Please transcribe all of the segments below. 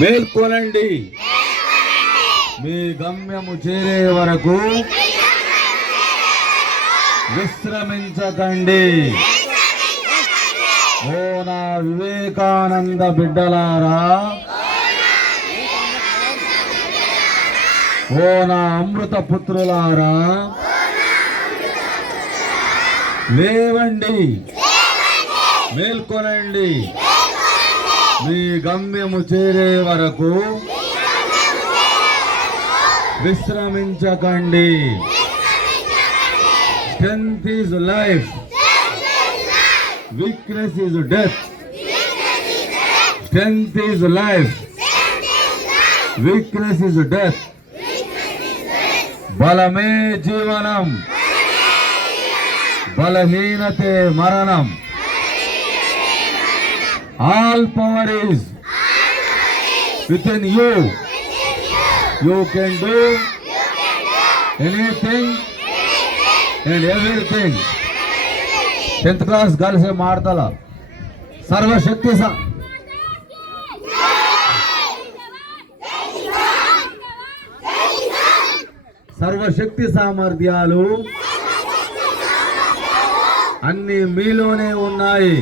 మేల్కొనండి, మీ గమ్యము చేరే వరకు విశ్రమించకండి. ఓ నా వివేకానంద బిడ్డలారా, ఓ నా అమృత పుత్రులారా, లేవండి, మేల్కొనండి, మీ గమ్యము చేరే వరకు విశ్రమించకండి. Strength is life, weakness is death. Strength is life, weakness is death. బలమే జీవనం, బలహీనతే మరణం. All power is within you. You can do anything and everything. 10th class girls से मारतला सर्वशक्ति సర్వశక్తి సామర్థ్యాలు అన్ని మీలోనే ఉన్నాయి.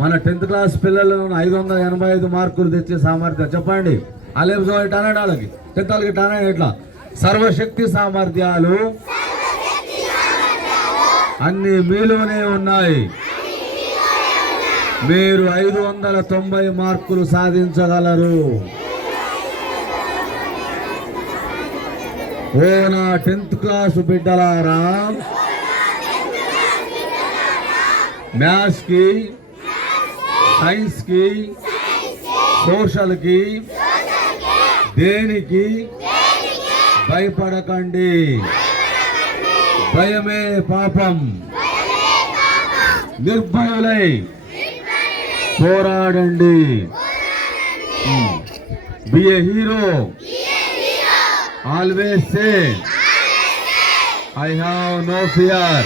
మన 10th క్లాస్ పిల్లలను 585 మార్కులు తెచ్చే సామర్థ్యం చెప్పండి. అలేబ్జో ఇటానండి, వాళ్ళకి 10th వాళ్ళకి ఇటానండి. ఎట్లా సర్వశక్తి సామర్థ్యాలు అన్ని మీలోనే ఉన్నాయి. మీరు 590 మార్కులు సాధించగలరు. ఓ నా 10th క్లాస్ బిడ్డలారా, మ్యాథ్స్ కి, సైన్స్ కి, సోషల్ కి, దేనికి భయపడకండి. భయమే పాపం. నిర్భయులై పోరాడండి. Be a hero. Always say, I have no fear.